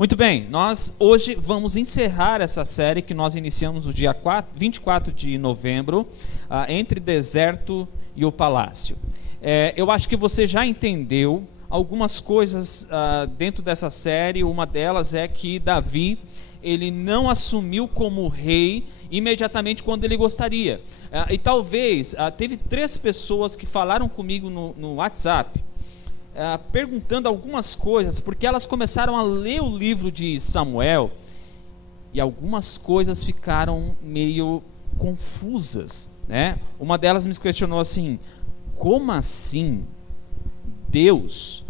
Muito bem, nós hoje vamos encerrar essa série que nós iniciamos no dia 24 de novembro, entre deserto e o palácio. Eu acho que você já entendeu algumas coisas dentro dessa série. Uma delas é que Davi, ele não assumiu como rei imediatamente quando ele gostaria. E talvez, teve 3 pessoas que falaram comigo no WhatsApp, perguntando algumas coisas, porque elas começaram a ler o livro de Samuel e algumas coisas ficaram meio confusas, né? Uma delas me questionou assim: como assim Deus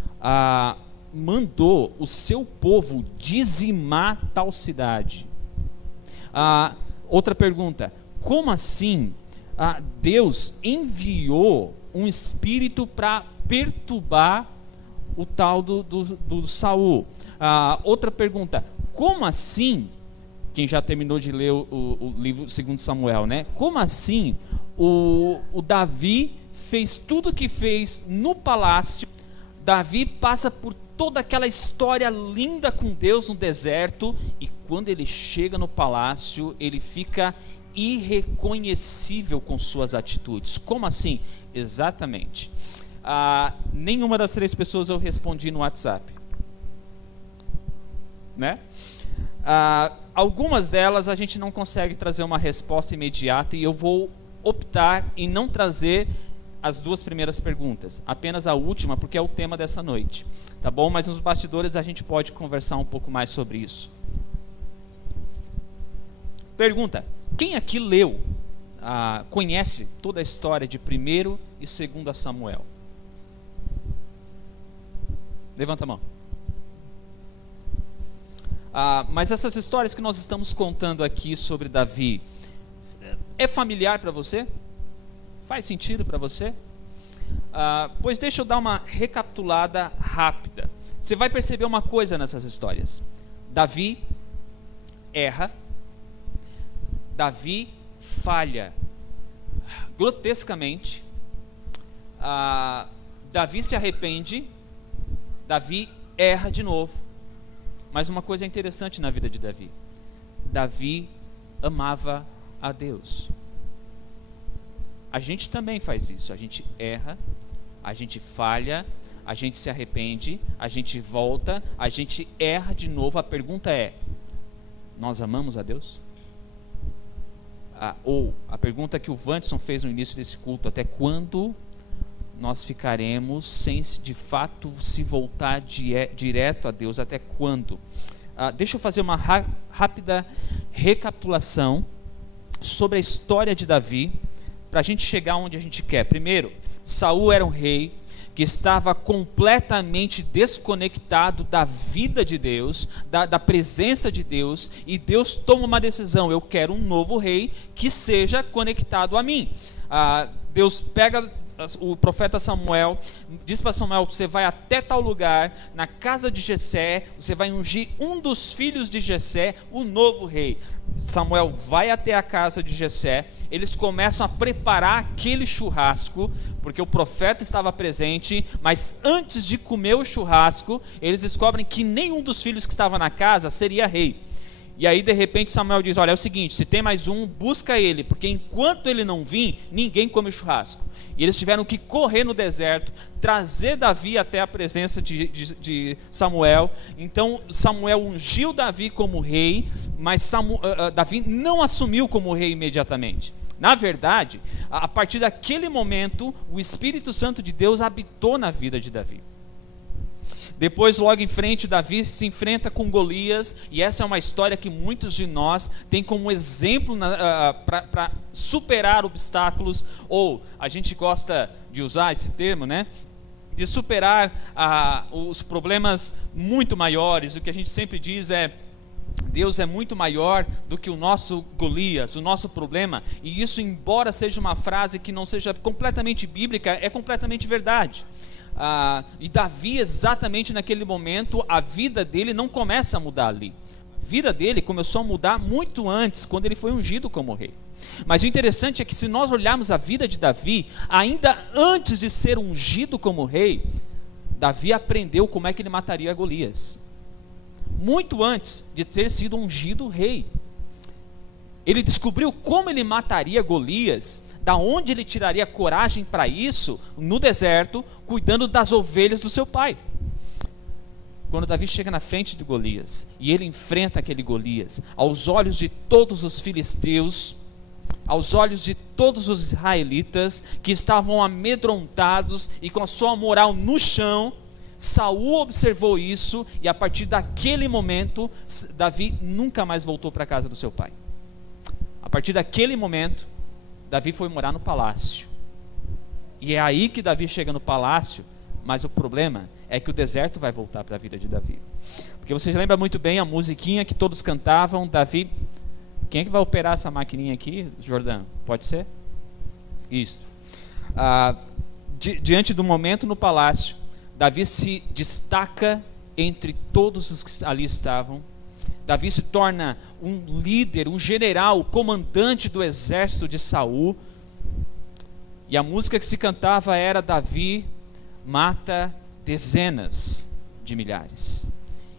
mandou o seu povo dizimar tal cidade? Outra pergunta: como assim Deus enviou um espírito para perturbar o tal do Saul? Outra pergunta: como assim, quem já terminou de ler o livro 2 Samuel, né? Como assim o Davi fez tudo o que fez no palácio? Davi passa por toda aquela história linda com Deus no deserto, e quando ele chega no palácio, ele fica irreconhecível com suas atitudes. Como assim? Exatamente. Nenhuma das 3 pessoas eu respondi no WhatsApp, né? Algumas delas a gente não consegue trazer uma resposta imediata, e eu vou optar em não trazer as 2 primeiras perguntas, apenas a última, porque é o tema dessa noite, tá bom? Mas nos bastidores a gente pode conversar um pouco mais sobre isso. Pergunta: quem aqui leu, conhece toda a história de 1º e 2 Samuel? Levanta a mão. Mas essas histórias que nós estamos contando aqui sobre Davi, é familiar para você? Faz sentido para você? Pois deixa eu dar uma recapitulada rápida. Você vai perceber uma coisa nessas histórias: Davi erra, Davi falha grotescamente, Davi se arrepende, Davi erra de novo. Mas uma coisa interessante na vida de Davi: Davi amava a Deus. A gente também faz isso. A gente erra, a gente falha, a gente se arrepende, a gente volta, a gente erra de novo. A pergunta é: nós amamos a Deus? Ou a pergunta que o Vanderson fez no início desse culto: até quando nós ficaremos sem de fato se voltar direto a Deus? Até quando? Deixa eu fazer uma rápida recapitulação sobre a história de Davi, para a gente chegar onde a gente quer. Primeiro, Saul era um rei que estava completamente desconectado da vida de Deus, da presença de Deus, e Deus toma uma decisão: eu quero um novo rei que seja conectado a mim. Deus pega o profeta Samuel, diz para Samuel: você vai até tal lugar, na casa de Jessé, você vai ungir um dos filhos de Jessé, o novo rei. Samuel vai até a casa de Jessé, eles começam a preparar aquele churrasco, porque o profeta estava presente, mas antes de comer o churrasco, eles descobrem que nenhum dos filhos que estava na casa seria rei. E aí de repente Samuel diz: olha, é o seguinte, se tem mais um, busca ele, porque enquanto ele não vir, ninguém come churrasco. E eles tiveram que correr no deserto, trazer Davi até a presença de Samuel. Então Samuel ungiu Davi como rei, mas Davi não assumiu como rei imediatamente. Na verdade, a partir daquele momento, o Espírito Santo de Deus habitou na vida de Davi. Depois, logo em frente, Davi se enfrenta com Golias, e essa é uma história que muitos de nós têm como exemplo para superar obstáculos, ou a gente gosta de usar esse termo, né? De superar os problemas muito maiores. O que a gente sempre diz é: Deus é muito maior do que o nosso Golias, o nosso problema. E isso, embora seja uma frase que não seja completamente bíblica, é completamente verdade. E Davi, exatamente naquele momento, a vida dele não começa a mudar ali. A vida dele começou a mudar muito antes, quando ele foi ungido como rei. Mas o interessante é que, se nós olharmos a vida de Davi, ainda antes de ser ungido como rei, Davi aprendeu como é que ele mataria Golias. muito antes de ter sido ungido rei. Ele descobriu como ele mataria Golias, da onde ele tiraria coragem para isso, no deserto, cuidando das ovelhas do seu pai. Quando Davi chega na frente de Golias, e ele enfrenta aquele Golias, aos olhos de todos os filisteus, aos olhos de todos os israelitas, que estavam amedrontados e com a sua moral no chão, Saul observou isso, e a partir daquele momento, Davi nunca mais voltou para a casa do seu pai. A partir daquele momento, Davi foi morar no palácio. E é aí que Davi chega no palácio, mas o problema é que o deserto vai voltar para a vida de Davi. Porque você lembra muito bem a musiquinha que todos cantavam, Davi... Quem é que vai operar essa maquininha aqui, Jordão? Pode ser? Isso. Diante do momento no palácio, Davi se destaca entre todos os que ali estavam. Davi se torna um líder, um general, comandante do exército de Saul. E a música que se cantava era: Davi mata dezenas de milhares.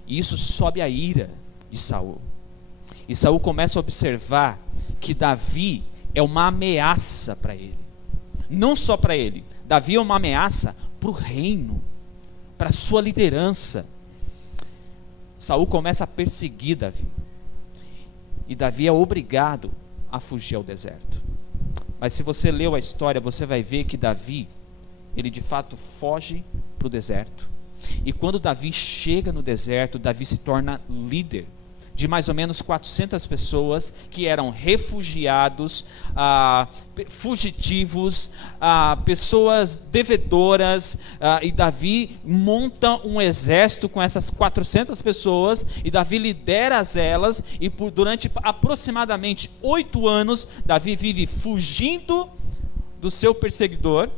E isso sobe a ira de Saul. E Saul começa a observar que Davi é uma ameaça para ele. Não só para ele, Davi é uma ameaça para o reino, para a sua liderança. Saul começa a perseguir Davi. E Davi é obrigado a fugir ao deserto. Mas se você leu a história, você vai ver que Davi, ele de fato foge para o deserto. E quando Davi chega no deserto, Davi se torna líder de mais ou menos 400 pessoas que eram refugiados, fugitivos, pessoas devedoras, e Davi monta um exército com essas 400 pessoas, e Davi lidera elas, e durante aproximadamente 8 anos, Davi vive fugindo do seu perseguidor,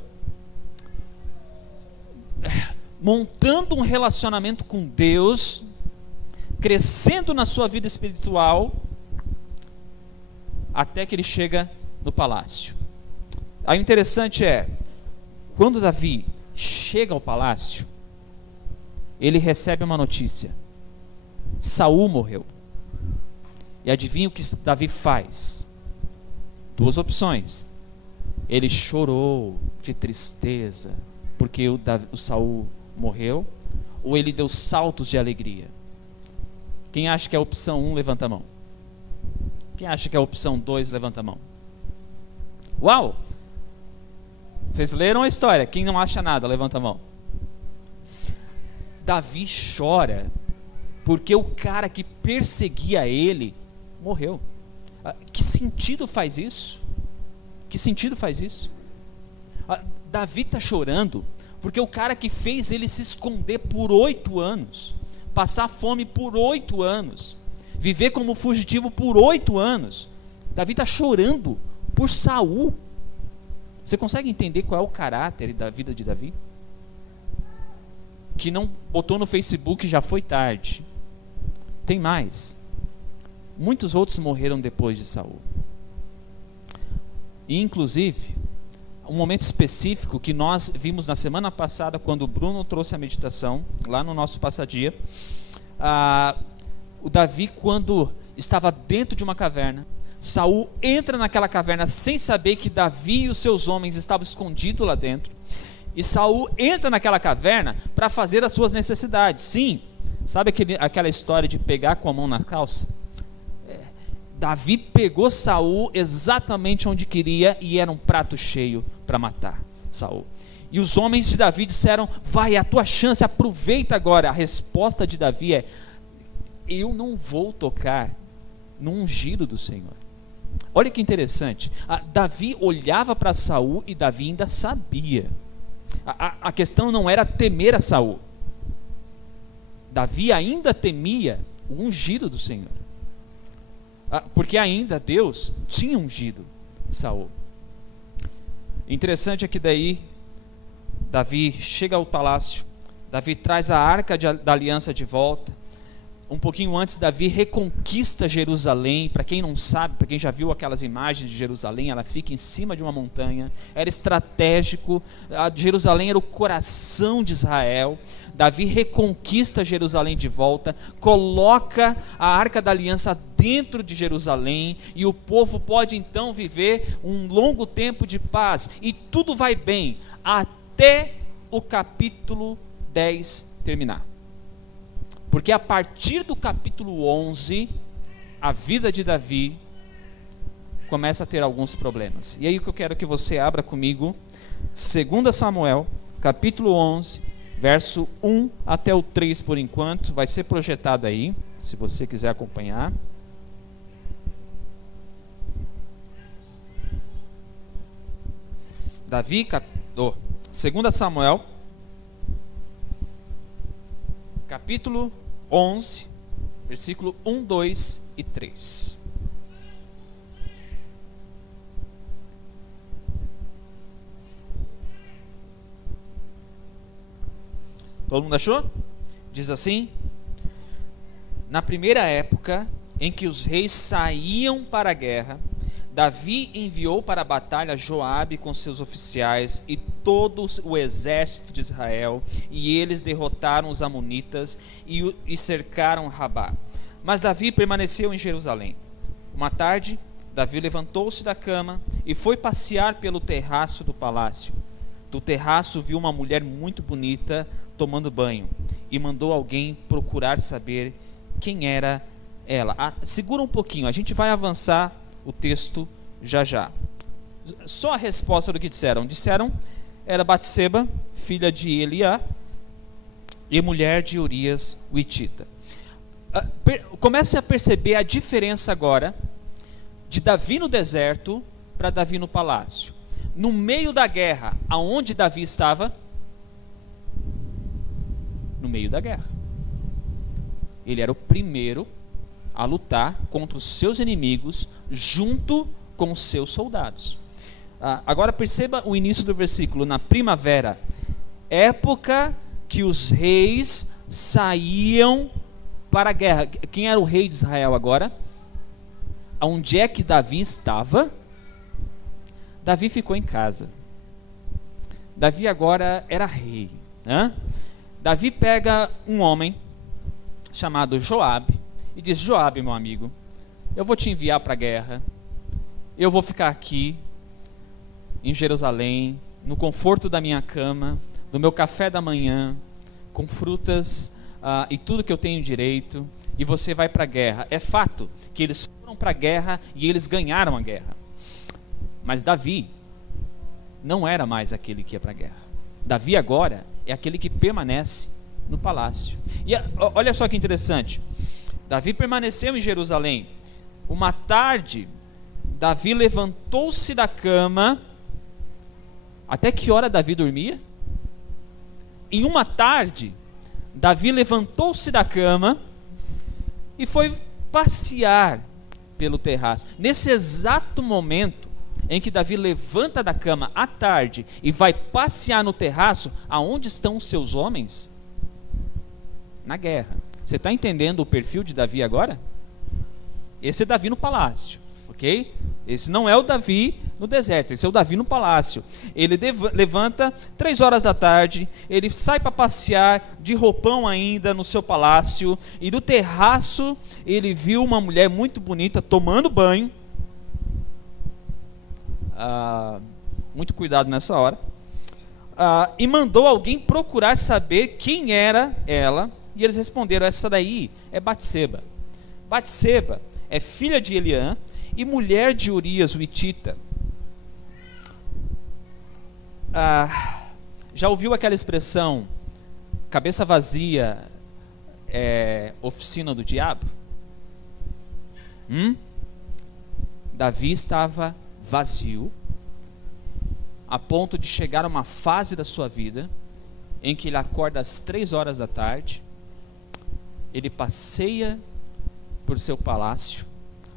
montando um relacionamento com Deus, crescendo na sua vida espiritual, até que ele chega no palácio. Aí o interessante é, quando Davi chega ao palácio, ele recebe uma notícia: Saul morreu. E adivinha o que Davi faz? 2 opções. Ele chorou de tristeza porque o Saul morreu, ou ele deu saltos de alegria. Quem acha que é a opção 1, levanta a mão. Quem acha que é a opção 2, levanta a mão. Uau! Vocês leram a história. Quem não acha nada, levanta a mão. Davi chora porque o cara que perseguia ele morreu. Que sentido faz isso? Que sentido faz isso? Davi está chorando porque o cara que fez ele se esconder por 8 anos, passar fome por 8 anos, viver como fugitivo por 8 anos, Davi está chorando por Saul. Você consegue entender qual é o caráter da vida de Davi? Que não botou no Facebook, já foi tarde. Tem mais. Muitos outros morreram depois de Saul. E inclusive, um momento específico que nós vimos na semana passada, quando o Bruno trouxe a meditação, lá no nosso passadia, o Davi, quando estava dentro de uma caverna, Saul entra naquela caverna sem saber que Davi e os seus homens estavam escondidos lá dentro, e Saul entra naquela caverna para fazer as suas necessidades. Sim, sabe aquela história de pegar com a mão na calça? Davi pegou Saul exatamente onde queria, e era um prato cheio para matar Saul. E os homens de Davi disseram: vai, é a tua chance, aproveita agora. A resposta de Davi é: eu não vou tocar no ungido do Senhor. Olha que interessante, Davi olhava para Saul e Davi ainda sabia. A questão não era temer a Saul. Davi ainda temia o ungido do Senhor, porque ainda Deus tinha ungido Saul. Interessante é que daí Davi chega ao palácio, Davi traz a arca da aliança de volta. Um pouquinho antes, Davi reconquista Jerusalém. Para quem não sabe, para quem já viu aquelas imagens de Jerusalém, ela fica em cima de uma montanha, era estratégico. Jerusalém era o coração de Israel. Davi reconquista Jerusalém de volta, coloca a Arca da Aliança dentro de Jerusalém, e o povo pode então viver um longo tempo de paz, e tudo vai bem, até o capítulo 10 terminar. Porque a partir do capítulo 11, a vida de Davi começa a ter alguns problemas. E aí o que eu quero que você abra comigo, 2 Samuel, capítulo 11, verso 1 até o 3 por enquanto, vai ser projetado aí, se você quiser acompanhar. Davi, 2 Samuel, capítulo 11, versículo 1, 2 e 3. Todo mundo achou? Diz assim: na primeira época em que os reis saíam para a guerra, Davi enviou para a batalha Joabe com seus oficiais e todo o exército de Israel, e eles derrotaram os amonitas e cercaram Rabá. Mas Davi permaneceu em Jerusalém. Uma tarde, Davi levantou-se da cama e foi passear pelo terraço do palácio. Do terraço viu uma mulher muito bonita tomando banho e mandou alguém procurar saber quem era ela. Segura um pouquinho, a gente vai avançar o texto já já. Só a resposta do que disseram. Disseram, era Batseba, filha de Eliá, e mulher de Urias, o Hitita. Comece a perceber a diferença agora de Davi no deserto para Davi no palácio. No meio da guerra, aonde Davi estava? No meio da guerra. Ele era o primeiro a lutar contra os seus inimigos junto com os seus soldados. Agora perceba o início do versículo. Na primavera, época que os reis saíam para a guerra. Quem era o rei de Israel agora? Onde é que Davi estava? Davi ficou em casa. Davi agora era rei. Davi pega um homem chamado Joabe e diz: Joabe, meu amigo, eu vou te enviar para a guerra, eu vou ficar aqui em Jerusalém, no conforto da minha cama, do meu café da manhã, com frutas e tudo que eu tenho direito, e você vai para a guerra. É fato que eles foram para a guerra e eles ganharam a guerra, mas Davi não era mais aquele que ia para a guerra. Davi agora é aquele que permanece no palácio. E olha só que interessante, Davi permaneceu em Jerusalém. Uma tarde, Davi levantou-se da cama. Até que hora Davi dormia? Em uma tarde, Davi levantou-se da cama e foi passear pelo terraço. Nesse exato momento em que Davi levanta da cama à tarde e vai passear no terraço, aonde estão os seus homens? Na guerra. Você está entendendo o perfil de Davi agora? Esse é Davi no palácio, ok? Esse não é o Davi no deserto, esse é o Davi no palácio. Ele levanta 3 horas da tarde, ele sai para passear de roupão ainda no seu palácio, e do terraço ele viu uma mulher muito bonita tomando banho. Muito cuidado nessa hora. E mandou alguém procurar saber quem era ela. E eles responderam: essa daí é Batseba. Batseba é filha de Eliã e mulher de Urias, o Hitita. Já ouviu aquela expressão, cabeça vazia é oficina do diabo? Davi estava vazio, a ponto de chegar a uma fase da sua vida em que ele acorda às 3 horas da tarde, ele passeia por seu palácio,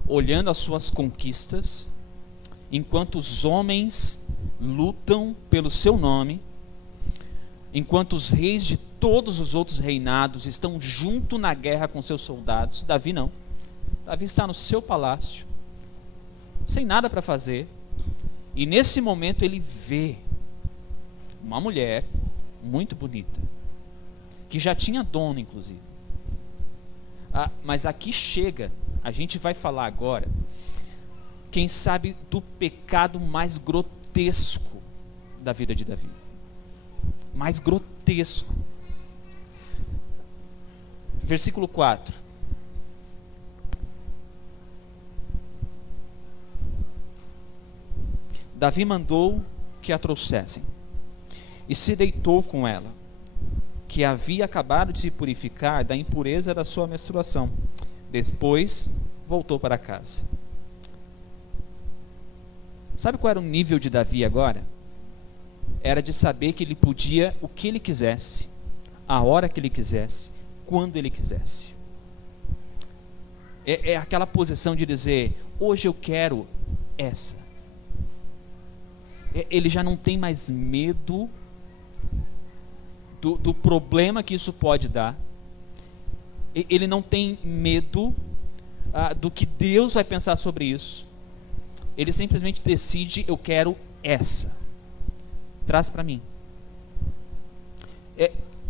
olhando as suas conquistas, enquanto os homens lutam pelo seu nome, enquanto os reis de todos os outros reinados estão junto na guerra com seus soldados. Davi não. Davi está no seu palácio, sem nada para fazer, e nesse momento ele vê uma mulher muito bonita, que que já tinha dono, inclusive. Mas aqui chega, a gente vai falar agora, quem sabe, do pecado mais grotesco da vida de Davi. Mais grotesco. Versículo 4. Davi mandou que a trouxessem e se deitou com ela, que havia acabado de se purificar da impureza da sua menstruação. Depois voltou para casa. Sabe qual era o nível de Davi agora? Era de saber que ele podia o que ele quisesse, a hora que ele quisesse, quando ele quisesse. É aquela posição de dizer: hoje eu quero essa. Ele já não tem mais medo do problema que isso pode dar. Ele não tem medo do que Deus vai pensar sobre isso. Ele simplesmente decide: eu quero essa. Traz para mim.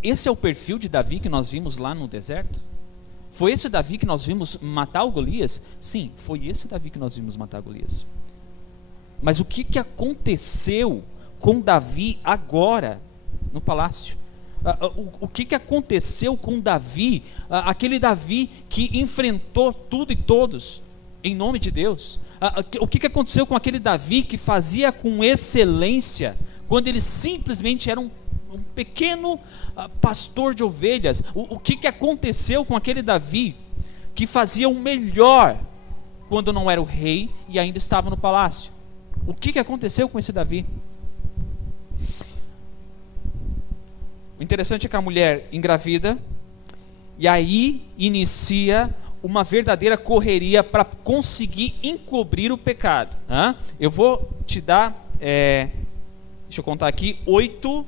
Esse é o perfil de Davi que nós vimos lá no deserto? Foi esse Davi que nós vimos matar o Golias? Sim, foi esse Davi que nós vimos matar Golias. Mas o que aconteceu com Davi agora no palácio? O que aconteceu com Davi, aquele Davi que enfrentou tudo e todos em nome de Deus? O que aconteceu com aquele Davi que fazia com excelência, quando ele simplesmente era um pequeno pastor de ovelhas? O que aconteceu com aquele Davi que fazia o melhor quando não era o rei e ainda estava no palácio? O que aconteceu com esse Davi? O interessante é que a mulher engravida, e aí inicia uma verdadeira correria para conseguir encobrir o pecado. Eu vou te dar, deixa eu contar aqui, 8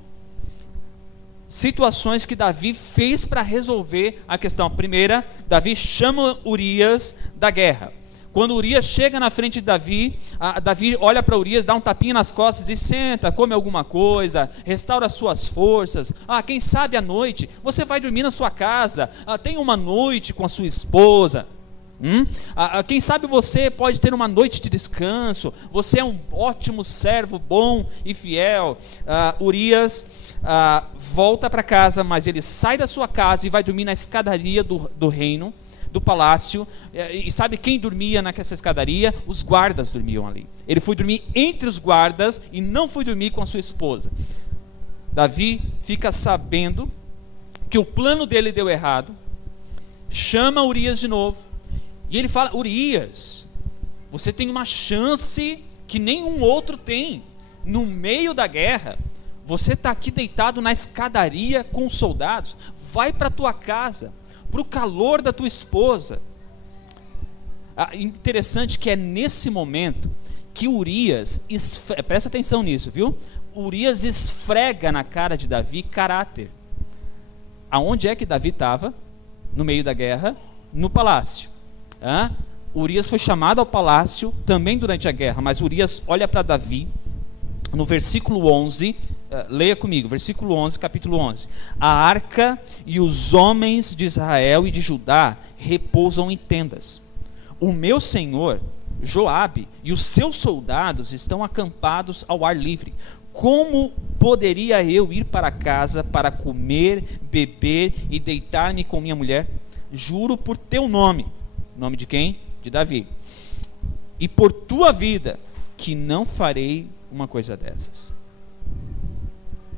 situações que Davi fez para resolver a questão. A primeira, Davi chama Urias da guerra. Quando Urias chega na frente de Davi, Davi olha para Urias, dá um tapinha nas costas, diz: senta, come alguma coisa, restaura as suas forças. Quem sabe à noite você vai dormir na sua casa, tenha uma noite com a sua esposa. Quem sabe você pode ter uma noite de descanso. Você é um ótimo servo, bom e fiel. Urias volta para casa, mas ele sai da sua casa e vai dormir na escadaria do reino, do palácio. E sabe quem dormia nessa escadaria? Os guardas dormiam ali. Ele foi dormir entre os guardas e não foi dormir com a sua esposa. Davi fica sabendo que o plano dele deu errado, chama Urias de novo e ele fala: Urias, você tem uma chance que nenhum outro tem. No meio da guerra, você está aqui deitado na escadaria com os soldados. Vai para a tua casa, para o calor da tua esposa. Interessante que é nesse momento que Urias, presta atenção nisso, viu? Urias esfrega na cara de Davi caráter. Aonde é que Davi estava? No meio da guerra, no palácio. Urias foi chamado ao palácio também durante a guerra, mas Urias olha para Davi, no versículo 11, leia comigo, versículo 11, capítulo 11. A arca e os homens de Israel e de Judá repousam em tendas. O meu senhor, Joabe, e os seus soldados estão acampados ao ar livre. Como poderia eu ir para casa para comer, beber e deitar-me com minha mulher? Juro por teu nome. Nome de quem? De Davi. E por tua vida, que não farei uma coisa dessas.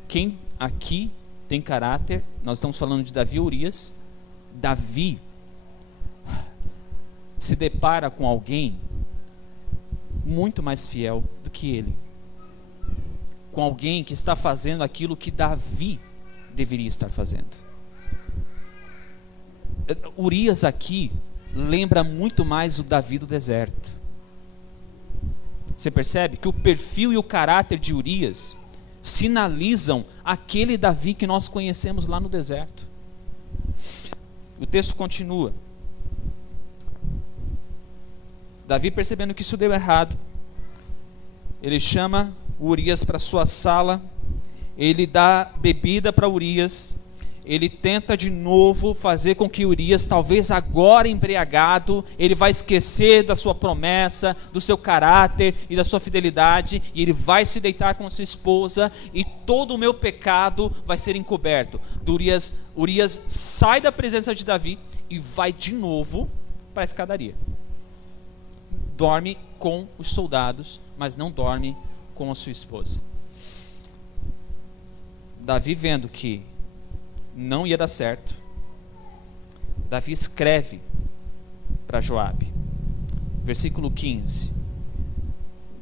Quem aqui tem caráter? Nós estamos falando de Davi e Urias. Davi se depara com alguém muito mais fiel do que ele, com alguém que está fazendo aquilo que Davi deveria estar fazendo. Urias aqui lembra muito mais o Davi do deserto. Você percebe que o perfil e o caráter de Urias sinalizam aquele Davi que nós conhecemos lá no deserto. O texto continua. Davi, percebendo que isso deu errado, ele chama Urias para sua sala, ele dá bebida para Urias, ele tenta de novo fazer com que Urias, talvez agora embriagado, ele vai esquecer da sua promessa, do seu caráter e da sua fidelidade, e ele vai se deitar com a sua esposa, e todo o meu pecado vai ser encoberto. Urias sai da presença de Davi e vai de novo para a escadaria. Dorme com os soldados, mas não dorme com a sua esposa. Davi, vendo que não ia dar certo, Davi escreve para Joabe, versículo 15.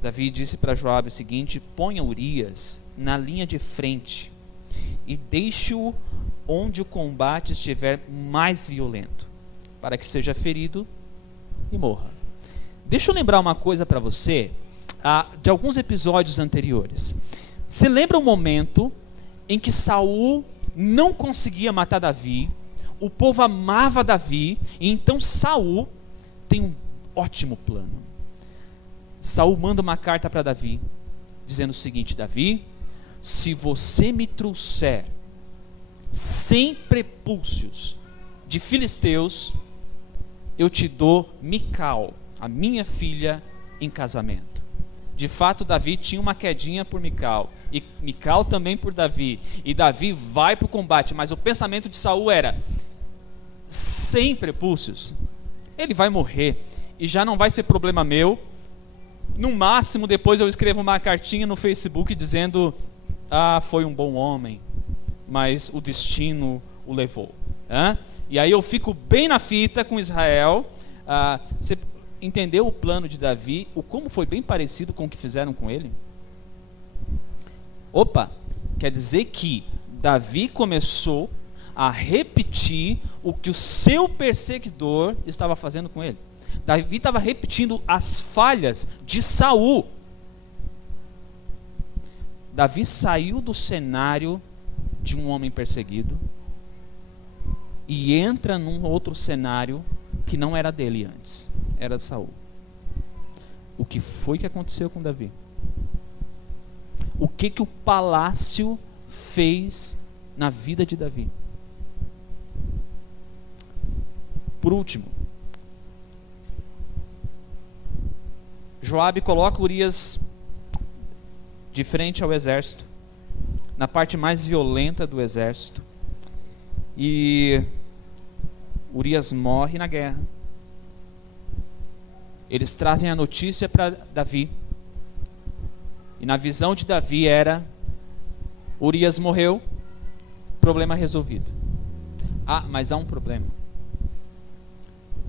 Davi disse para Joabe o seguinte: ponha Urias na linha de frente e deixe-o onde o combate estiver mais violento, para que seja ferido e morra. Deixa eu lembrar uma coisa para você, de alguns episódios anteriores. Você lembra o momento em que Saul não conseguia matar Davi, o povo amava Davi, e então Saul tem um ótimo plano. Saul manda uma carta para Davi, dizendo o seguinte: Davi, se você me trouxer 100 prepúcios de filisteus, eu te dou Mical, a minha filha, em casamento. De fato, Davi tinha uma quedinha por Mical, e Mical também por Davi, e Davi vai para o combate, mas o pensamento de Saul era: 100 prepúcios, ele vai morrer, e já não vai ser problema meu. No máximo, depois eu escrevo uma cartinha no Facebook dizendo: foi um bom homem, mas o destino o levou. E aí eu fico bem na fita com Israel. Você entendeu o plano de Davi, como foi bem parecido com o que fizeram com ele? Quer dizer que Davi começou a repetir o que o seu perseguidor estava fazendo com ele. Davi estava repetindo as falhas de Saul. Davi saiu do cenário de um homem perseguido e entra num outro cenário que não era dele antes, era de Saul. O que foi que aconteceu com Davi? O que o palácio fez na vida de Davi? Por último, Joabe coloca Urias de frente ao exército, na parte mais violenta do exército, e Urias morre na guerra. Eles trazem a notícia para Davi, e na visão de Davi era: Urias morreu, problema resolvido. Mas há um problema.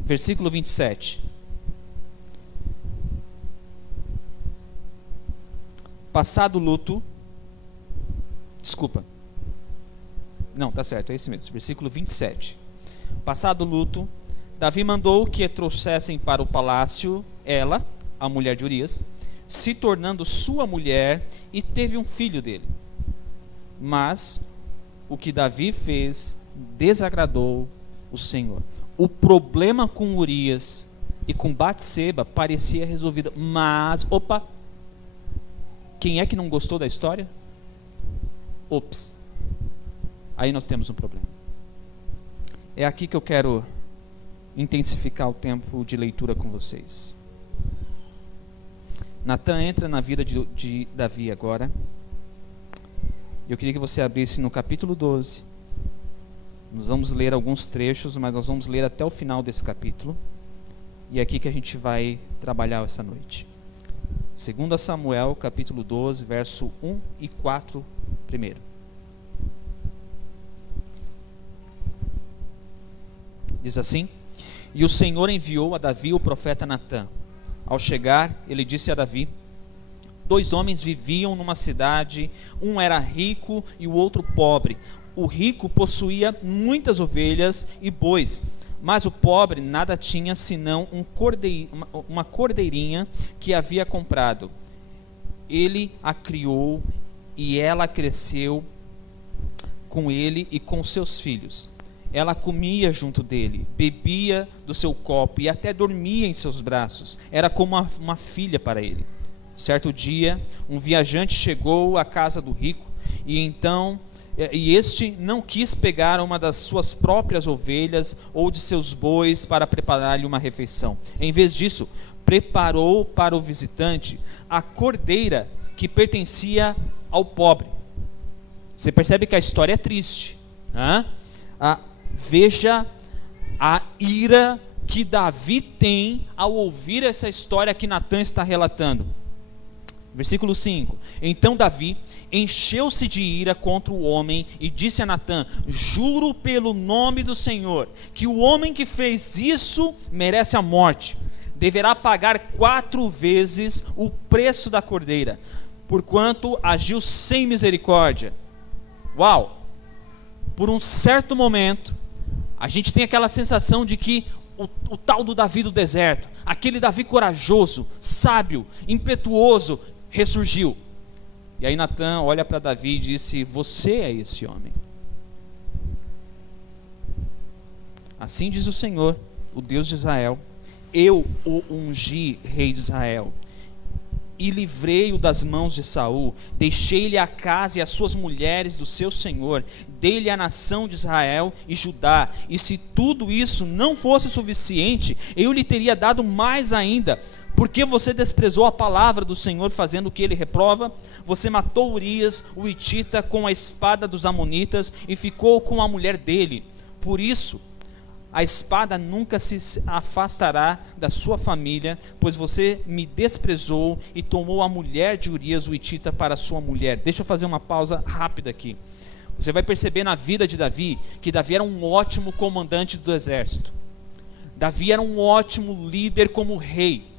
Versículo 27. Passado o luto, tá certo, é esse mesmo, versículo 27. Passado o luto, Davi mandou que trouxessem para o palácio ela, a mulher de Urias, se tornando sua mulher, e teve um filho dele. Mas o que Davi fez desagradou o Senhor. O problema com Urias e com Batseba parecia resolvido, mas quem é que não gostou da história? Aí nós temos um problema. É aqui que eu quero intensificar o tempo de leitura com vocês. Natan entra na vida de Davi agora. Eu queria que você abrisse no capítulo 12. Nós vamos ler alguns trechos, mas nós vamos ler até o final desse capítulo. E é aqui que a gente vai trabalhar essa noite. 2 Samuel, capítulo 12, verso 1 e 4 primeiro. Diz assim: E o Senhor enviou a Davi o profeta Natã. Ao chegar, ele disse a Davi: 2 homens viviam numa cidade, um era rico e o outro pobre. O rico possuía muitas ovelhas e bois, mas o pobre nada tinha senão uma cordeirinha que havia comprado. Ele a criou e ela cresceu com ele e com seus filhos. Ela comia junto dele, bebia do seu copo e até dormia em seus braços. Era como uma filha para ele. Certo dia, um viajante chegou à casa do rico e então e este não quis pegar uma das suas próprias ovelhas ou de seus bois para preparar-lhe uma refeição. Em vez disso, preparou para o visitante a cordeira que pertencia ao pobre. Você percebe que a história é triste. Veja a ira que Davi tem ao ouvir essa história que Natã está relatando. Versículo 5: Então Davi encheu-se de ira contra o homem e disse a Natã: juro pelo nome do Senhor que o homem que fez isso merece a morte. Deverá pagar 4 vezes o preço da cordeira, porquanto agiu sem misericórdia. Uau! Por um certo momento, a gente tem aquela sensação de que o tal do Davi do deserto, aquele Davi corajoso, sábio, impetuoso, ressurgiu. E aí Natã olha para Davi e disse: você é esse homem. Assim diz o Senhor, o Deus de Israel: eu o ungi rei de Israel e livrei-o das mãos de Saul, deixei-lhe a casa e as suas mulheres do seu senhor, dei-lhe a nação de Israel e Judá, e se tudo isso não fosse suficiente, eu lhe teria dado mais ainda. Porque você desprezou a palavra do Senhor, fazendo o que ele reprova? Você matou Urias, o hitita, com a espada dos amonitas, e ficou com a mulher dele. Por isso, a espada nunca se afastará da sua família, pois você me desprezou e tomou a mulher de Urias, o hitita, para sua mulher. Deixa eu fazer uma pausa rápida aqui. Você vai perceber na vida de Davi, que Davi era um ótimo comandante do exército. Davi era um ótimo líder como rei.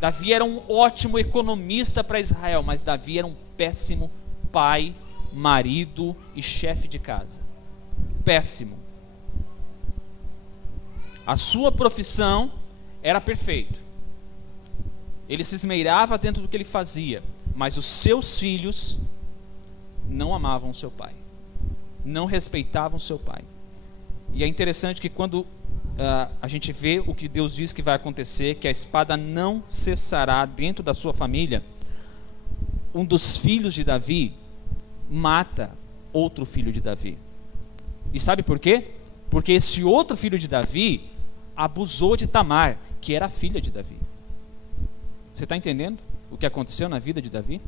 Davi era um ótimo economista para Israel, mas Davi era um péssimo pai, marido e chefe de casa. Péssimo. A sua profissão era perfeita. Ele se esmerava dentro do que ele fazia, mas os seus filhos não amavam seu pai, não respeitavam seu pai. E é interessante que quando a gente vê o que Deus diz que vai acontecer, que a espada não cessará dentro da sua família, um dos filhos de Davi mata outro filho de Davi. E sabe por quê? Porque esse outro filho de Davi abusou de Tamar, que era a filha de Davi. Você está entendendo o que aconteceu na vida de Davi?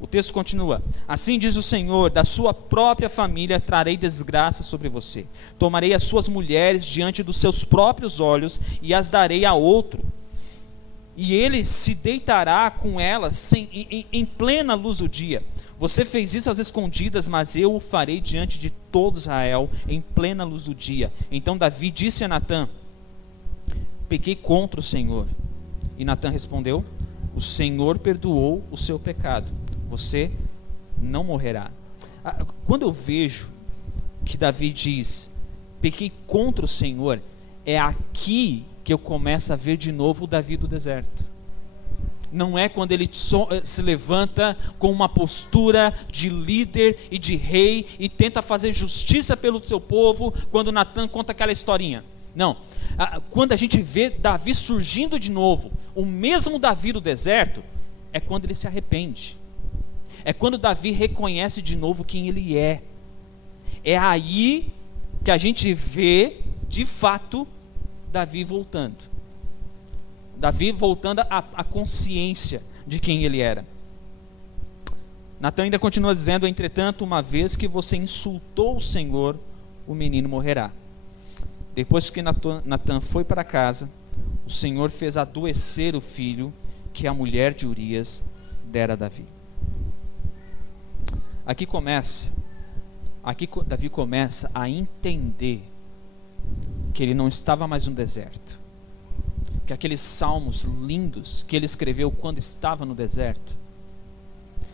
O texto continua: assim diz o Senhor, da sua própria família trarei desgraça sobre você. Tomarei as suas mulheres diante dos seus próprios olhos e as darei a outro. E ele se deitará com elas em plena luz do dia. Você fez isso às escondidas, mas eu o farei diante de todo Israel em plena luz do dia. Então Davi disse a Natã: pequei contra o Senhor. E Natã respondeu: o Senhor perdoou o seu pecado, você não morrerá. Quando eu vejo que Davi diz pequei contra o Senhor, é aqui que eu começo a ver de novo o Davi do deserto. Não é quando ele se levanta com uma postura de líder e de rei e tenta fazer justiça pelo seu povo, quando Natã conta aquela historinha. Não, quando a gente vê Davi surgindo de novo, o mesmo Davi do deserto, é quando ele se arrepende. É quando Davi reconhece de novo quem ele é. É aí que a gente vê, de fato, Davi voltando. Davi voltando à consciência de quem ele era. Natã ainda continua dizendo: entretanto, uma vez que você insultou o Senhor, o menino morrerá. Depois que Natã foi para casa, o Senhor fez adoecer o filho que a mulher de Urias dera a Davi. Aqui Davi começa a entender que ele não estava mais no deserto, que aqueles salmos lindos que ele escreveu quando estava no deserto,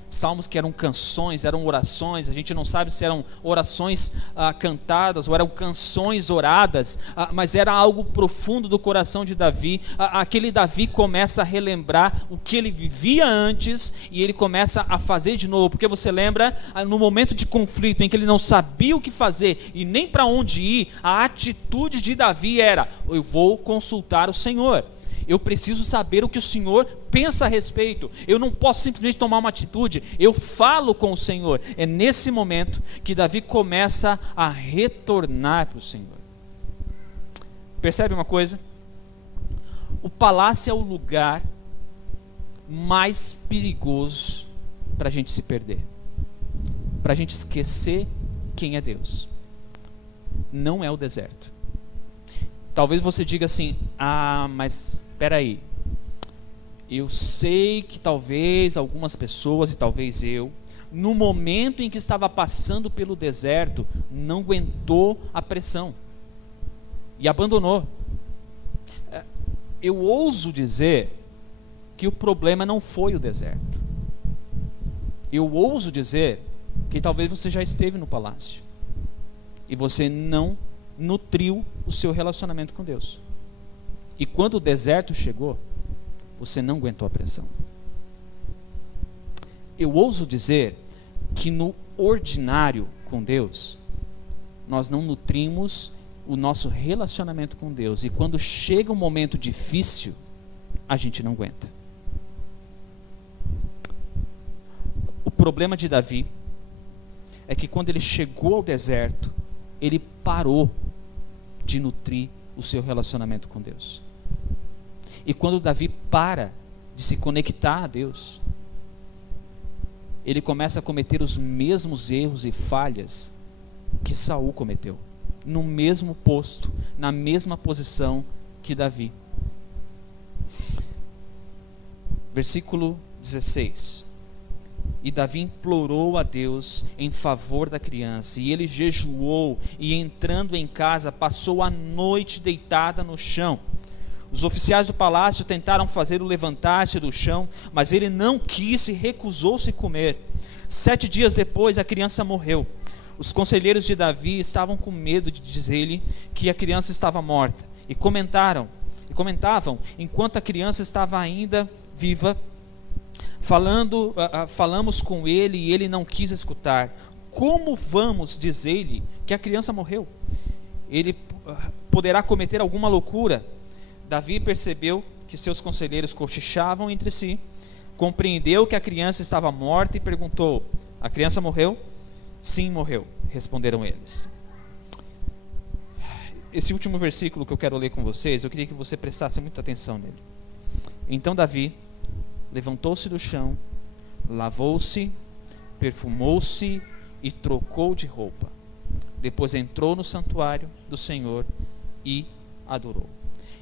salmos que eram canções, eram orações, a gente não sabe se eram orações cantadas ou eram canções oradas, mas era algo profundo do coração de Davi. Aquele Davi começa a relembrar o que ele vivia antes e ele começa a fazer de novo, porque você lembra, no momento de conflito em que ele não sabia o que fazer e nem para onde ir, a atitude de Davi era: eu vou consultar o Senhor. Eu preciso saber o que o Senhor pensa a respeito. Eu não posso simplesmente tomar uma atitude. Eu falo com o Senhor. É nesse momento que Davi começa a retornar para o Senhor. Percebe uma coisa? O palácio é o lugar mais perigoso para a gente se perder, para a gente esquecer quem é Deus. Não é o deserto. Talvez você diga assim: ah, mas espera aí, eu sei que talvez algumas pessoas, e talvez eu, no momento em que estava passando pelo deserto, não aguentou a pressão e abandonou. Eu ouso dizer que o problema não foi o deserto. Eu ouso dizer que talvez você já esteve no palácio e você não nutriu o seu relacionamento com Deus. E quando o deserto chegou, você não aguentou a pressão. Eu ouso dizer que no ordinário com Deus, nós não nutrimos o nosso relacionamento com Deus. E quando chega um momento difícil, a gente não aguenta. O problema de Davi é que quando ele chegou ao deserto, ele parou de nutrir o seu relacionamento com Deus. E quando Davi para de se conectar a Deus, ele começa a cometer os mesmos erros e falhas que Saul cometeu, no mesmo posto, na mesma posição que Davi. Versículo 16. E Davi implorou a Deus em favor da criança, e ele jejuou, e entrando em casa, passou a noite deitada no chão. Os oficiais do palácio tentaram fazê-lo levantar-se do chão, mas ele não quis e recusou-se a comer. 7 dias depois, a criança morreu. Os conselheiros de Davi estavam com medo de dizer-lhe que a criança estava morta, e comentavam, enquanto a criança estava ainda viva, falamos com ele e ele não quis escutar. Como vamos dizer-lhe que a criança morreu? Ele poderá cometer alguma loucura. Davi percebeu que seus conselheiros cochichavam entre si, compreendeu que a criança estava morta e perguntou: a criança morreu? Sim, morreu, responderam eles. Esse último versículo que eu quero ler com vocês, eu queria que você prestasse muita atenção nele. Então Davi levantou-se do chão, lavou-se, perfumou-se e trocou de roupa. Depois entrou no santuário do Senhor e adorou.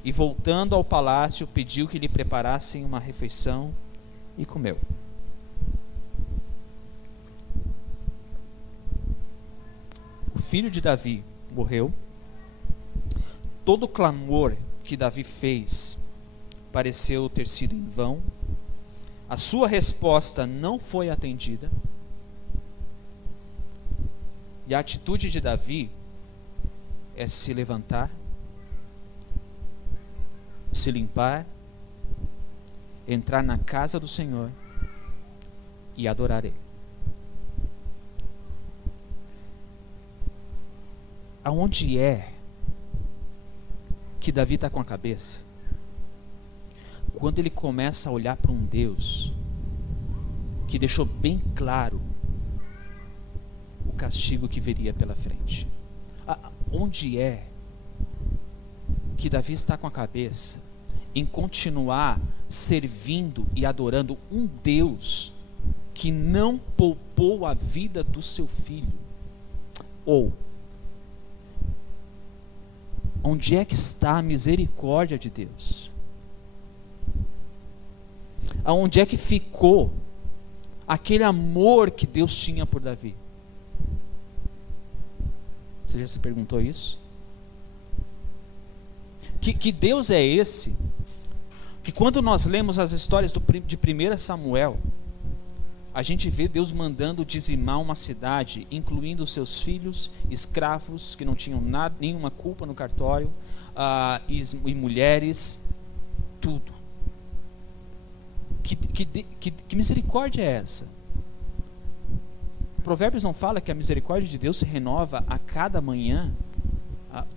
E voltando ao palácio, pediu que lhe preparassem uma refeição e comeu. O filho de Davi morreu. Todo o clamor que Davi fez pareceu ter sido em vão. A sua resposta não foi atendida. E a atitude de Davi é se levantar, se limpar, entrar na casa do Senhor e adorar Ele. Aonde é que Davi está com a cabeça? Quando ele começa a olhar para um Deus que deixou bem claro o castigo que viria pela frente. Onde é que Davi está com a cabeça em continuar servindo e adorando um Deus que não poupou a vida do seu filho? Ou onde é que está a misericórdia de Deus? Aonde é que ficou aquele amor que Deus tinha por Davi? Você já se perguntou isso? Que Deus é esse? Que quando nós lemos as histórias de 1 Samuel, a gente vê Deus mandando dizimar uma cidade, incluindo seus filhos, escravos que não tinham nenhuma culpa no cartório, e mulheres, tudo. Que misericórdia é essa? Provérbios não fala que a misericórdia de Deus se renova a cada manhã?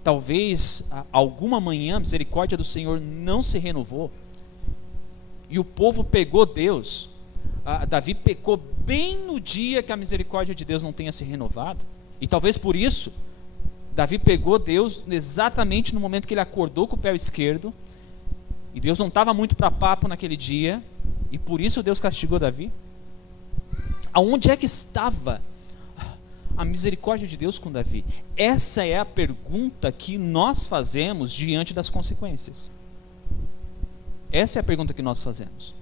talvez alguma manhã a misericórdia do Senhor não se renovou, e o povo pegou Deus. Davi pecou bem no dia que a misericórdia de Deus não tenha se renovado, e talvez por isso Davi pegou Deus exatamente no momento que ele acordou com o pé esquerdo, e Deus não estava muito para papo naquele dia, e por isso Deus castigou Davi. Aonde é que estava a misericórdia de Deus com Davi? Essa é a pergunta que nós fazemos diante das consequências. Essa é a pergunta que nós fazemos.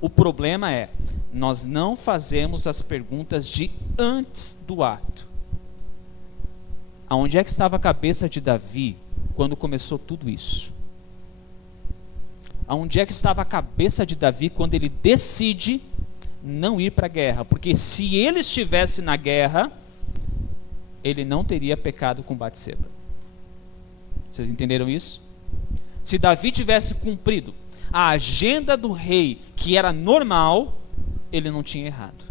O problema é, nós não fazemos as perguntas de antes do ato. Aonde é que estava a cabeça de Davi quando começou tudo isso? Aonde é que estava a cabeça de Davi quando ele decide não ir para a guerra? Porque se ele estivesse na guerra, ele não teria pecado com Batseba. Vocês entenderam isso? Se Davi tivesse cumprido a agenda do rei, que era normal, ele não tinha errado.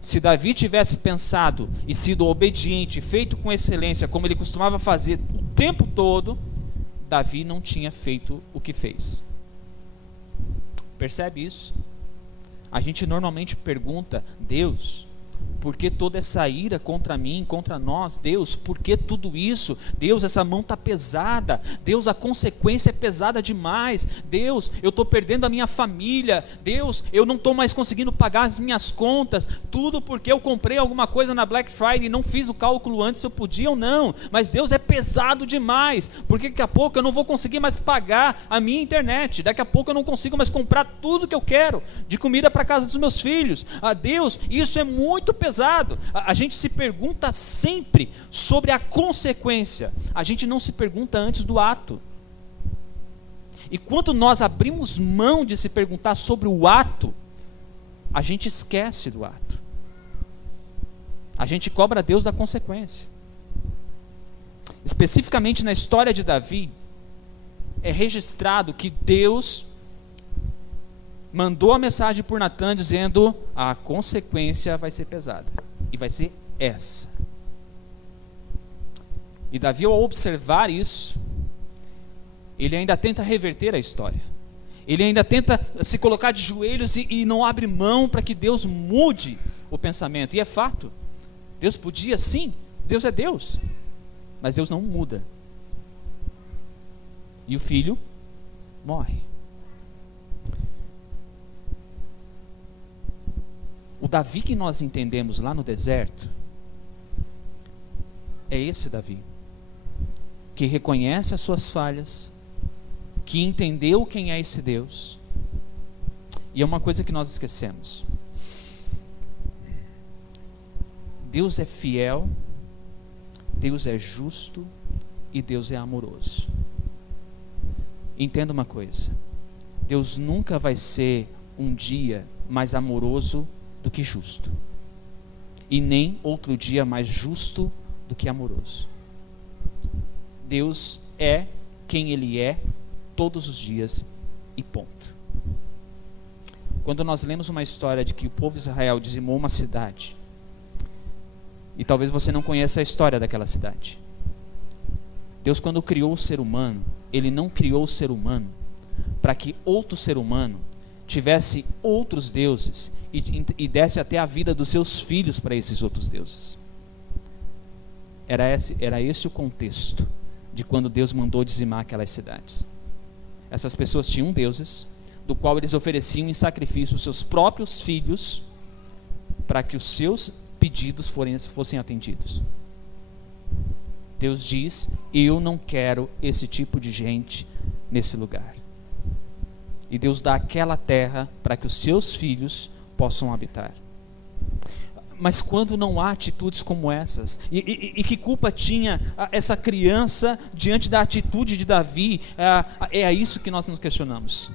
Se Davi tivesse pensado e sido obediente, feito com excelência, como ele costumava fazer o tempo todo, Davi não tinha feito o que fez. Percebe isso? A gente normalmente pergunta: Deus, por que toda essa ira contra mim, contra nós? Deus, por que tudo isso? Deus, essa mão está pesada. Deus, a consequência é pesada demais. Deus, eu estou perdendo a minha família. Deus, eu não estou mais conseguindo pagar as minhas contas. Tudo porque eu comprei alguma coisa na Black Friday e não fiz o cálculo antes se eu podia ou não. Mas Deus, é pesado demais, porque daqui a pouco eu não vou conseguir mais pagar a minha internet. Daqui a pouco eu não consigo mais comprar tudo que eu quero de comida para a casa dos meus filhos. Deus, isso é muito pesado. A gente se pergunta sempre sobre a consequência. A gente não se pergunta antes do ato. E quando nós abrimos mão de se perguntar sobre o ato, a gente esquece do ato. A gente cobra a Deus da consequência. Especificamente na história de Davi, é registrado que Deus mandou a mensagem por Natã dizendo: a consequência vai ser pesada, e vai ser essa. E Davi, ao observar isso, ele ainda tenta reverter a história. Ele ainda tenta se colocar de joelhos e não abre mão para que Deus mude o pensamento. E é fato, Deus podia sim, Deus é Deus, mas Deus não muda. E o filho morre. O Davi que nós entendemos lá no deserto é esse Davi, que reconhece as suas falhas, que entendeu quem é esse Deus. E é uma coisa que nós esquecemos: Deus é fiel, Deus é justo e Deus é amoroso. Entenda uma coisa: Deus nunca vai ser um dia mais amoroso do que justo, e nem outro dia mais justo do que amoroso. Deus é quem Ele é todos os dias e ponto. Quando nós lemos uma história de que o povo de Israel dizimou uma cidade, e talvez você não conheça a história daquela cidade. Deus, quando criou o ser humano, Ele não criou o ser humano para que outro ser humano tivesse outros deuses e desse até a vida dos seus filhos para esses outros deuses. Era esse o contexto de quando Deus mandou dizimar aquelas cidades. Essas pessoas tinham deuses, do qual eles ofereciam em sacrifício os seus próprios filhos, para que os seus pedidos fossem atendidos. Deus diz: eu não quero esse tipo de gente nesse lugar. E Deus dá aquela terra para que os seus filhos possam habitar. Mas quando não há atitudes como essas, e que culpa tinha essa criança diante da atitude de Davi? É isso que nós nos questionamos.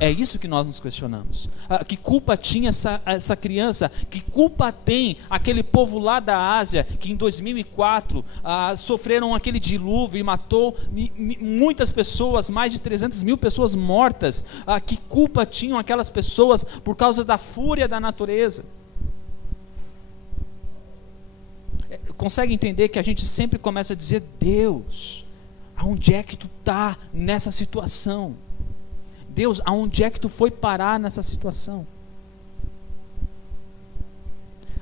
É isso que nós nos questionamos. Que culpa tinha essa criança? Que culpa tem aquele povo lá da Ásia que em 2004 sofreram aquele dilúvio e matou muitas pessoas, mais de 300 mil pessoas mortas? Que culpa tinham aquelas pessoas por causa da fúria da natureza? consegue entender que a gente sempre começa a dizer: Deus, aonde é que tu está nessa situação? Deus, aonde é que tu foi parar nessa situação?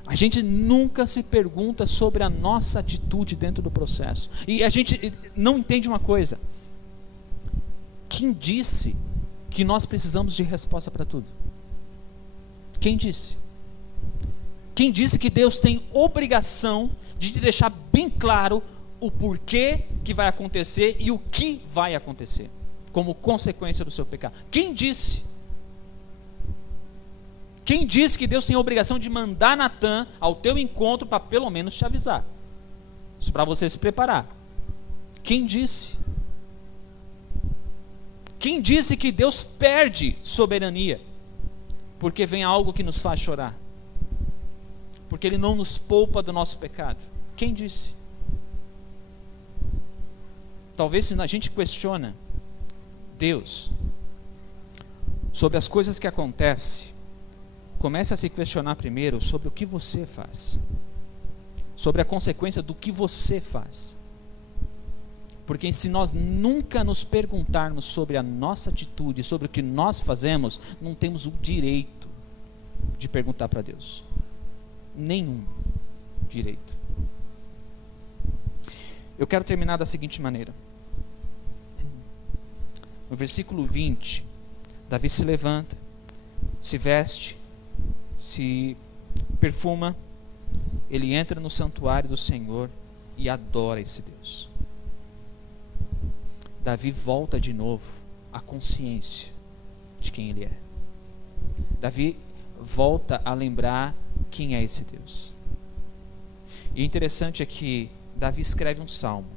A gente nunca se pergunta sobre a nossa atitude dentro do processo. E a gente não entende uma coisa: quem disse que nós precisamos de resposta para tudo? Quem disse? Quem disse que Deus tem obrigação de te deixar bem claro o porquê que vai acontecer e o que vai acontecer como consequência do seu pecado? Quem disse? Quem disse que Deus tem a obrigação de mandar Natan ao teu encontro para pelo menos te avisar? Isso para você se preparar. Quem disse? Quem disse que Deus perde soberania porque vem algo que nos faz chorar? Porque Ele não nos poupa do nosso pecado? Quem disse? Talvez se a gente questiona Deus sobre as coisas que acontecem, comece a se questionar primeiro sobre o que você faz, sobre a consequência do que você faz. Porque se nós nunca nos perguntarmos sobre a nossa atitude, sobre o que nós fazemos, não temos o direito de perguntar para Deus. Nenhum direito. Eu quero terminar da seguinte maneira. No versículo 20, Davi se levanta, se veste, se perfuma, ele entra no santuário do Senhor e adora esse Deus. Davi volta de novo à consciência de quem ele é. Davi volta a lembrar quem é esse Deus. E o interessante é que Davi escreve um salmo.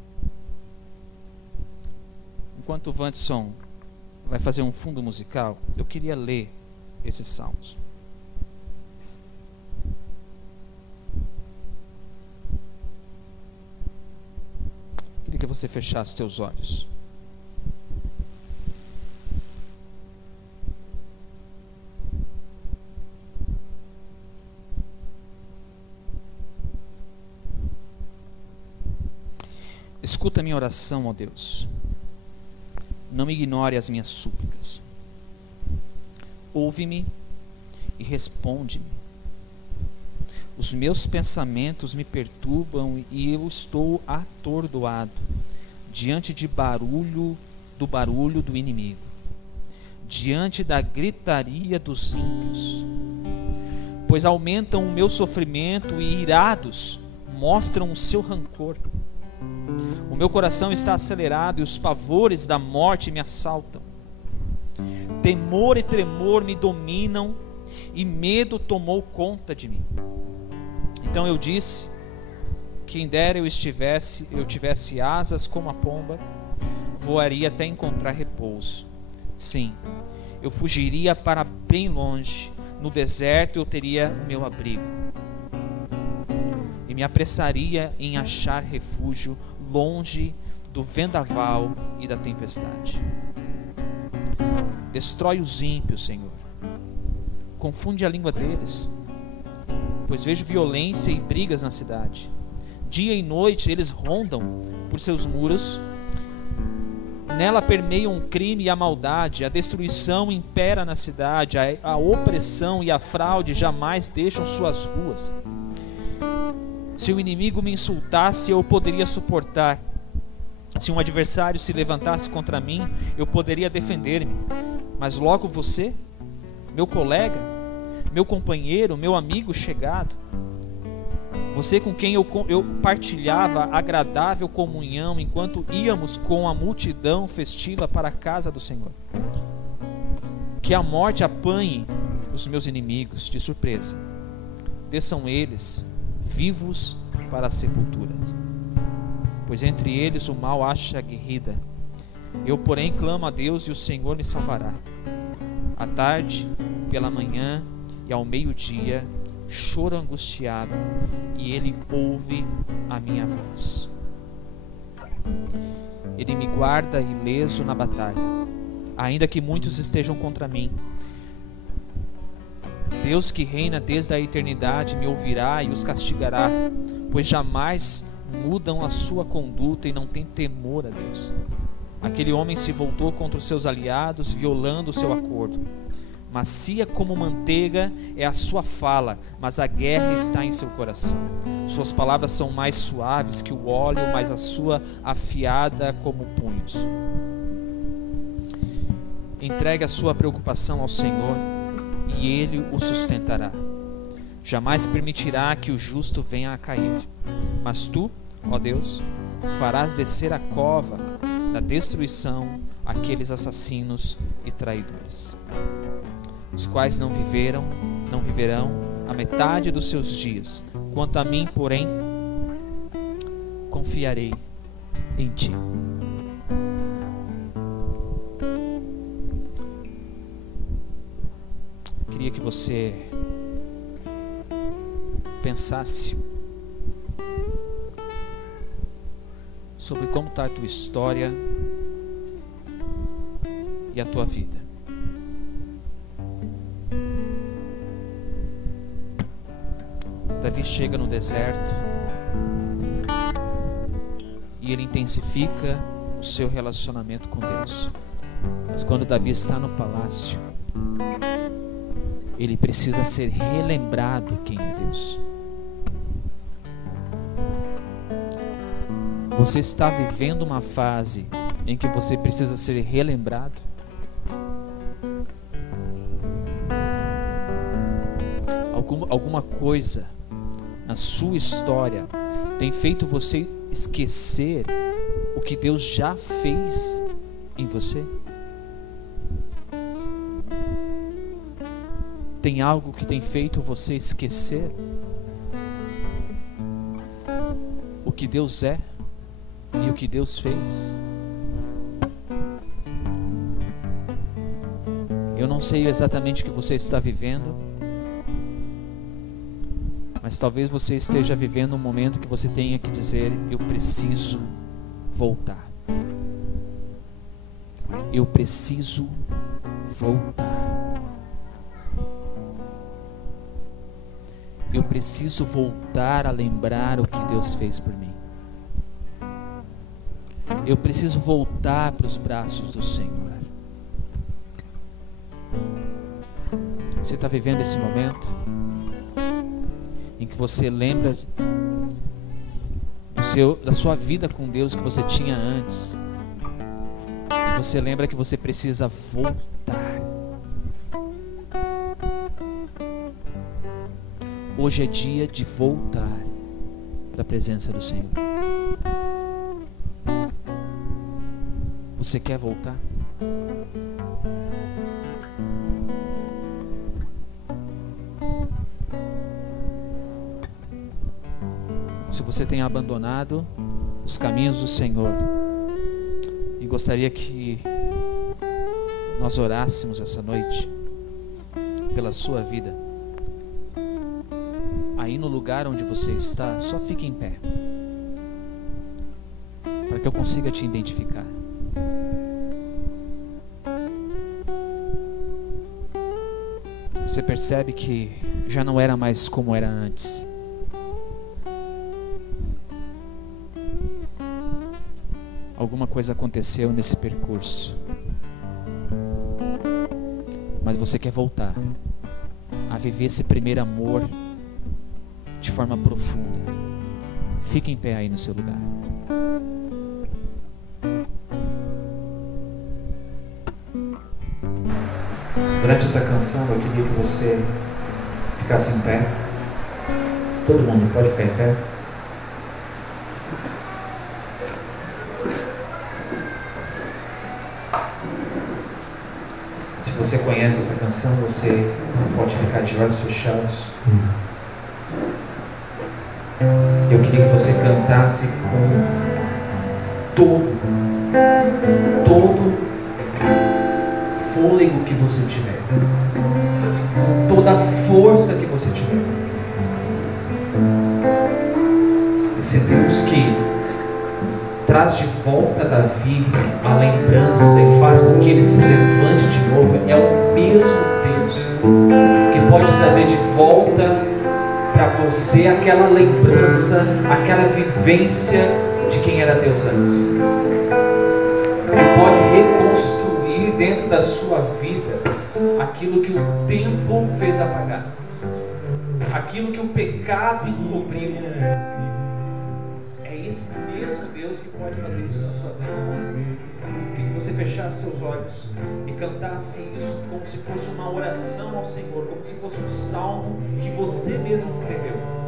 Enquanto o Vanderson vai fazer um fundo musical, eu queria ler esses salmos. Queria que você fechasse teus olhos. Escuta a minha oração, ó Deus. Não me ignore as minhas súplicas. Ouve-me e responde-me. Os meus pensamentos me perturbam e eu estou atordoado diante do barulho do inimigo, diante da gritaria dos ímpios, pois aumentam o meu sofrimento e irados mostram o seu rancor. O meu coração está acelerado e os pavores da morte me assaltam. Temor e tremor me dominam e medo tomou conta de mim. Então eu disse: quem dera eu tivesse asas como a pomba, voaria até encontrar repouso. Sim, eu fugiria para bem longe, no deserto eu teria o meu abrigo. E me apressaria em achar refúgio longe do vendaval e da tempestade. Destrói os ímpios, Senhor. Confunde a língua deles, pois vejo violência e brigas na cidade. Dia e noite eles rondam por seus muros. Nela permeiam o crime e a maldade. A destruição impera na cidade. A opressão e a fraude jamais deixam suas ruas. Se o inimigo me insultasse, eu poderia suportar. Se um adversário se levantasse contra mim, eu poderia defender-me. Mas logo você, meu colega, meu companheiro, meu amigo chegado, você com quem eu partilhava agradável comunhão enquanto íamos com a multidão festiva para a casa do Senhor. Que a morte apanhe os meus inimigos de surpresa. Desçam eles vivos para a sepultura, pois entre eles o mal acha guerrida. Eu, porém, clamo a Deus e o Senhor me salvará. À tarde, pela manhã e ao meio-dia, choro angustiado, e Ele ouve a minha voz. Ele me guarda ileso na batalha, ainda que muitos estejam contra mim. Deus que reina desde a eternidade me ouvirá e os castigará, pois jamais mudam a sua conduta e não têm temor a Deus. Aquele homem se voltou contra os seus aliados, violando o seu acordo. Macia como manteiga é a sua fala, mas a guerra está em seu coração. Suas palavras são mais suaves que o óleo, mas a sua afiada como punhos. Entregue a sua preocupação ao Senhor e Ele o sustentará. Jamais permitirá que o justo venha a cair. Mas tu, ó Deus, farás descer a cova da destruição aqueles assassinos e traidores, os quais não viverão a metade dos seus dias. Quanto a mim, porém, confiarei em ti. Queria que você pensasse sobre como está a tua história e a tua vida. Davi chega no deserto e ele intensifica o seu relacionamento com Deus. Mas quando Davi está no palácio, ele precisa ser relembrado quem é Deus. Você está vivendo uma fase em que você precisa ser relembrado? Alguma coisa na sua história tem feito você esquecer o que Deus já fez em você? Tem algo que tem feito você esquecer o que Deus é e o que Deus fez? Eu não sei exatamente o que você está vivendo, mas talvez você esteja vivendo um momento que você tenha que dizer: eu preciso voltar. Eu preciso voltar. Eu preciso voltar a lembrar o que Deus fez por mim. Eu preciso voltar para os braços do Senhor. Você está vivendo esse momento em que você lembra da sua vida com Deus que você tinha antes, e você lembra que você precisa voltar. Hoje é dia de voltar para a presença do Senhor. Você quer voltar? Se você tem abandonado os caminhos do Senhor e gostaria que nós orássemos essa noite pela sua vida, aí no lugar onde você está, só fique em pé, para que eu consiga te identificar. Você percebe que já não era mais como era antes. Alguma coisa aconteceu nesse percurso, mas você quer voltar a viver esse primeiro amor de forma profunda. Fique em pé aí no seu lugar. Durante essa canção eu queria que você ficasse em pé. Todo mundo pode ficar em pé. Se você conhece essa canção, você pode ficar de olhos fechados. Eu queria que você cantasse com todo fôlego que você tiver, com toda a força que você tiver. Esse Deus que traz de volta da vida a lembrança e faz com que ele se levante de novo, é o mesmo Deus que pode trazer de volta para você aquela lembrança, aquela vivência de quem era Deus antes. E pode reconstruir dentro da sua vida aquilo que o tempo fez apagar, aquilo que o pecado encobriu. É esse mesmo Deus que pode fazer isso na sua vida. Que você fechasse seus olhos e cantasse isso como se fosse uma oração ao Senhor, como se fosse um salmo que você mesmo escreveu.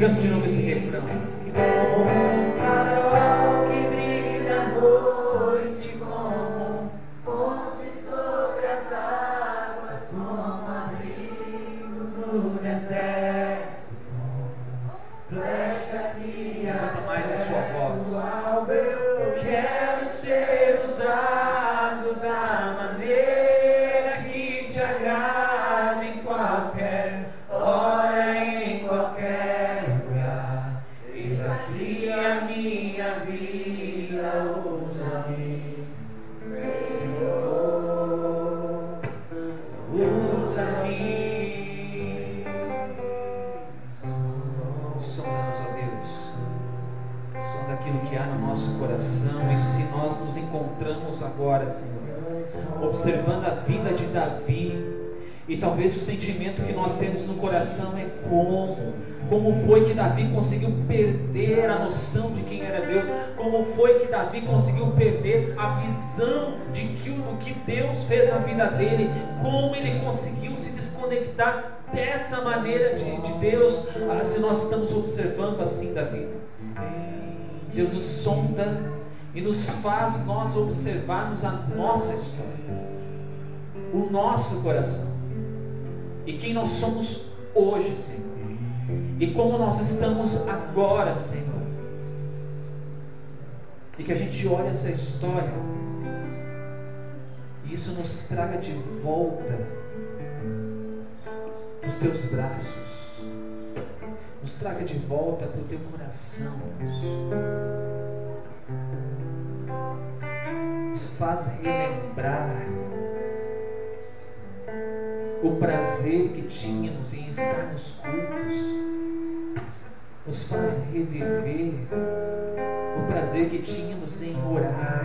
Cante de novo esse refrão. Como farol que brilha na noite, como ponte sobre as águas, como abrigo no deserto, flecha que mais a sua voz. Eu quero ser usado da maneira que te agrada, em qualquer hora, em qualquer lugar. Eis aqui a minha vida, usa-me, Senhor, usa-me. Sonda-nos, ó Deus, sonda aquilo que há no nosso coração. E se nós nos encontramos agora, Senhor, observando a vida de Davi, e talvez o sentimento que nós temos no coração é como foi que Davi conseguiu perder a noção de quem era Deus, como foi que Davi conseguiu perder a visão de o que Deus fez na vida dele, como ele conseguiu se desconectar dessa maneira de Deus. Se nós estamos observando assim Davi, Deus nos sonda e nos faz nós observarmos a nossa história, o nosso coração, e quem nós somos hoje, Senhor, e como nós estamos agora, Senhor. E que a gente olhe essa história e isso nos traga de volta os teus braços, nos traga de volta para o teu coração, nos faz relembrar o prazer que tínhamos em estar nos cultos. Nos faz reviver o prazer que tínhamos em orar,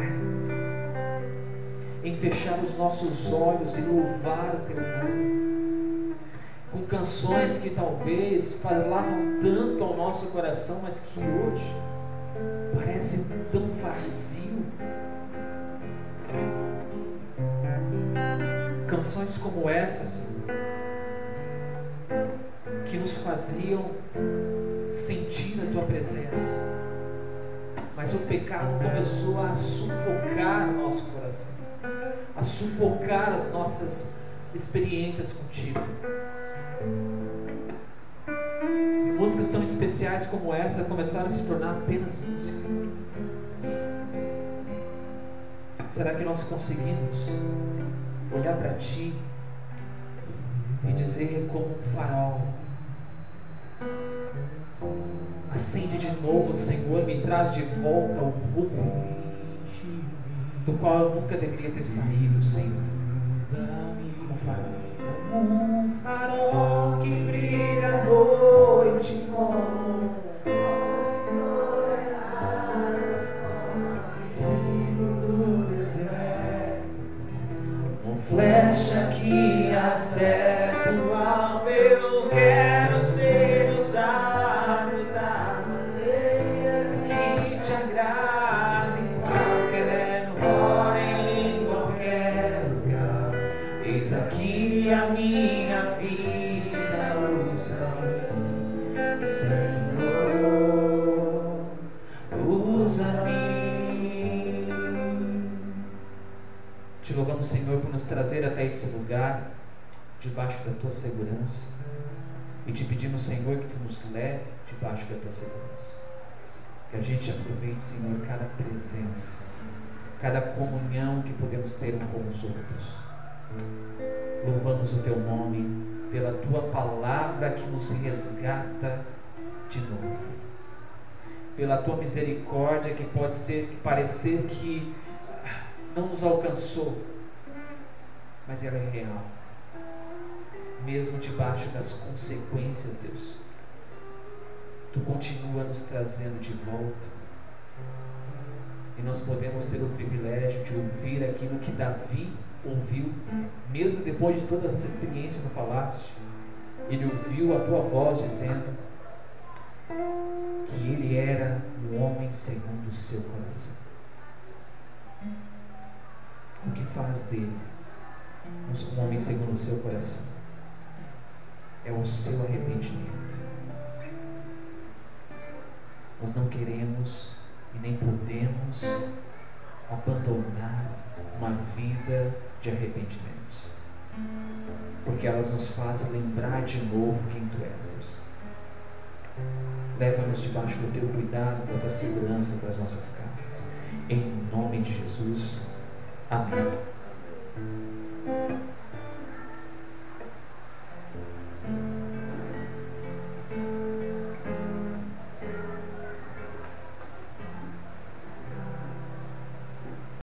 em fechar os nossos olhos e louvar o Teu nome, com canções que talvez falavam tanto ao nosso coração, mas que hoje parece tão vazio. Canções como essas, Senhor, que nos faziam sentir a Tua presença, mas o pecado começou a sufocar o nosso coração, a sufocar as nossas experiências contigo. E músicas tão especiais como essa começaram a se tornar apenas música. Será que nós conseguimos olhar para Ti e dizer como um farol: acende de novo, Senhor, me traz de volta ao rumo do qual eu nunca deveria ter saído, Senhor. Um farol que brilha à noite como flecha que acerta o alvo. Eu quero ser usado da maneira que te agrada, em qualquer hora, em qualquer lugar. Eis aqui a minha vida, usa-me, Senhor, usa-me. Te louvamos, Senhor, por nos trazer até esse lugar, debaixo da Tua segurança. E te pedimos, Senhor, que Tu nos leve debaixo da Tua segurança. Que a gente aproveite, Senhor, cada presença, cada comunhão que podemos ter um com os outros. Louvamos o Teu nome pela Tua palavra que nos resgata de novo. Pela Tua misericórdia que pode parecer que não nos alcançou, mas ela é real. Mesmo debaixo das consequências, Deus, Tu continua nos trazendo de volta. E nós podemos ter o privilégio de ouvir aquilo que Davi ouviu, mesmo depois de toda essa experiência no palácio. Ele ouviu a Tua voz dizendo que ele era um homem segundo o seu coração. O que faz dele um homem segundo o seu coração é o seu arrependimento. Nós não queremos e nem podemos abandonar uma vida de arrependimentos, porque elas nos fazem lembrar de novo quem Tu és, Deus. Leva-nos debaixo do Teu cuidado, da Tua segurança para as nossas casas. Em nome de Jesus. Amém.